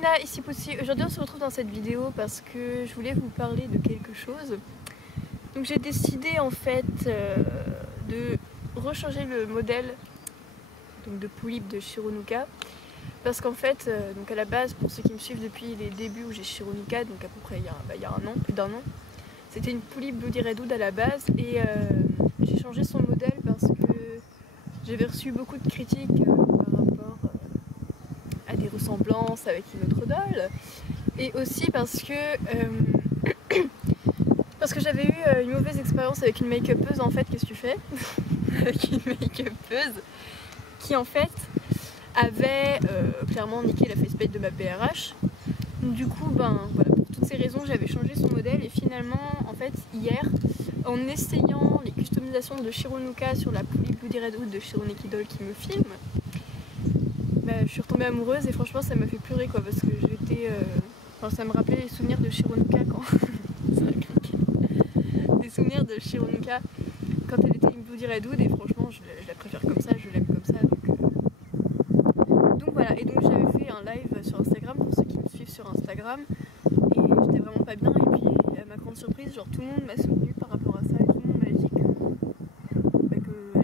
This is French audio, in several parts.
Tina, ici Poussi. Aujourd'hui on se retrouve dans cette vidéo parce que je voulais vous parler de quelque chose. Donc j'ai décidé en fait de rechanger le modèle donc de Poulip de Shironuka. Parce qu'en fait, donc à la base, pour ceux qui me suivent depuis les débuts où j'ai Shironuka, donc à peu près il y a un an, plus d'un an, c'était une Poulip Bloody Redwood à la base et j'ai changé son modèle parce que j'avais reçu beaucoup de critiques par rapport à des ressemblances avec une autre doll et aussi parce que j'avais eu une mauvaise expérience avec une make-upeuse. En fait, qu'est-ce que tu fais avec une make-upeuse qui en fait avait clairement niqué la faceplate de ma BRH. Du coup, voilà, pour toutes ces raisons, j'avais changé son modèle et finalement, en fait, hier, en essayant les customisations de Shironuka sur la Poulip Bloody Redwood de Shironeki Doll qui me filme, je suis retombée amoureuse et franchement, ça m'a fait pleurer quoi, parce que j'étais, ça me rappelait les souvenirs de Shironuka quand des souvenirs de Shironuka quand elle était une Bloody Redwood et franchement, je la préfère comme ça, je l'aime comme ça. Donc voilà, et donc j'avais fait un live sur Instagram pour ceux qui me suivent sur Instagram et j'étais vraiment pas bien et puis à ma grande surprise, genre tout le monde m'a soutenue par rapport à ça et tout le monde m'a dit qu'elle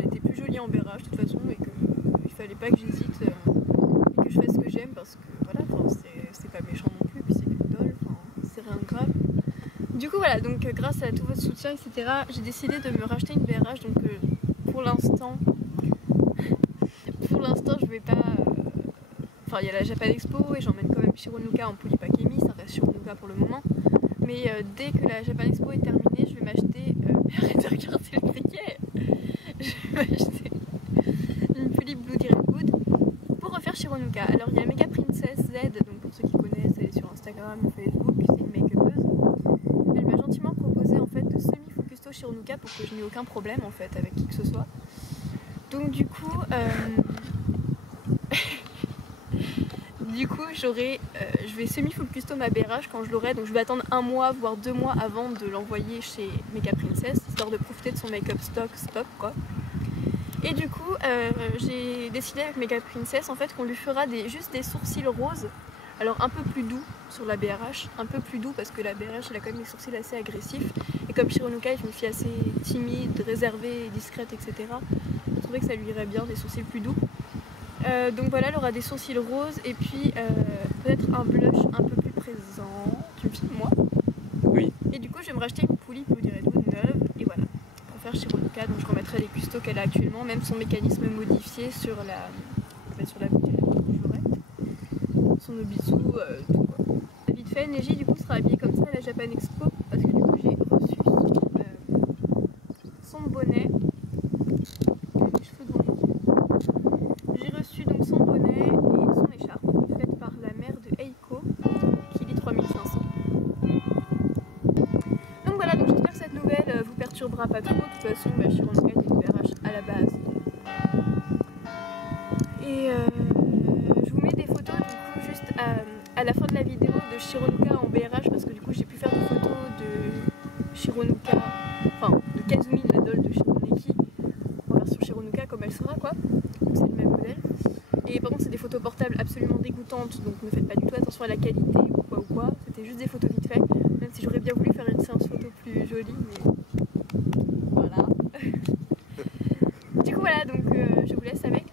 était plus jolie en BRH de toute façon et qu'il fallait pas que j'hésite et que je fasse ce que j'aime parce que voilà, c'est pas méchant non plus, puis c'est qu'une doll, c'est rien de grave. Du coup voilà, donc grâce à tout votre soutien etc, j'ai décidé de me racheter une BRH. Donc pour l'instant je vais pas... Enfin, il y a la Japan Expo et j'emmène quand même Shironuka en Poulip Akemi, ça reste Shironuka pour le moment. Mais dès que la Japan Expo est terminée, je vais m'acheter... Arrête de regarder le criquet. Je vais m'acheter une Poulip Bloody Redwood pour refaire Shironuka. Alors il y a Mega Princess Z, donc pour ceux qui connaissent, elle est sur Instagram ou Facebook, c'est une make-upeuse. Elle m'a gentiment proposé en fait de semi-focusto Shironuka pour que je n'ai aucun problème en fait avec qui que ce soit. Donc du coup... je vais semi-full custom ma BRH quand je l'aurai, donc je vais attendre 1 mois voire 2 mois avant de l'envoyer chez Mega Princess, histoire de profiter de son make-up stock quoi. Et du coup j'ai décidé avec Mega Princess en fait qu'on lui fera juste des sourcils roses, alors un peu plus doux sur la BRH, un peu plus doux parce que la BRH elle a quand même des sourcils assez agressifs et comme Shironuka est une fille assez timide, réservée, discrète etc, je trouvais que ça lui irait bien des sourcils plus doux. Donc voilà, elle aura des sourcils roses et puis peut-être un blush un peu plus présent. Tu me filmes moi? Oui. Et du coup je vais me racheter une Poulip Bloody Redwood neuve et voilà, pour faire Shironuka. Donc je remettrai les custos qu'elle a actuellement, même son mécanisme modifié sur la Bloody Redwood que j'aurai. Son obisu, tout quoi. Vite fait, Neji du coup sera habillée comme ça à la Japan Expo parce que du coup j'ai reçu son bonnet. J'ai reçu donc son bonnet et son écharpe faite par la mère de Eiko qui lit 3500. Donc voilà, donc j'espère que cette nouvelle vous perturbera pas trop. De toute façon, Shironuka était une BRH à la base. Et je vous mets des photos du coup juste à la fin de la vidéo de Shironuka en BRH parce que du coup j'ai pu faire des photos de Shironuka, enfin de Kazumi, la doll de Shironeki en version Shironuka comme elle sera quoi. C'est le même modèle. Et par contre c'est des photos portables absolument dégoûtantes, donc ne faites pas du tout attention à la qualité ou quoi. C'était juste des photos vite fait, même si j'aurais bien voulu faire une séance photo plus jolie, mais voilà. Du coup voilà, donc je vous laisse avec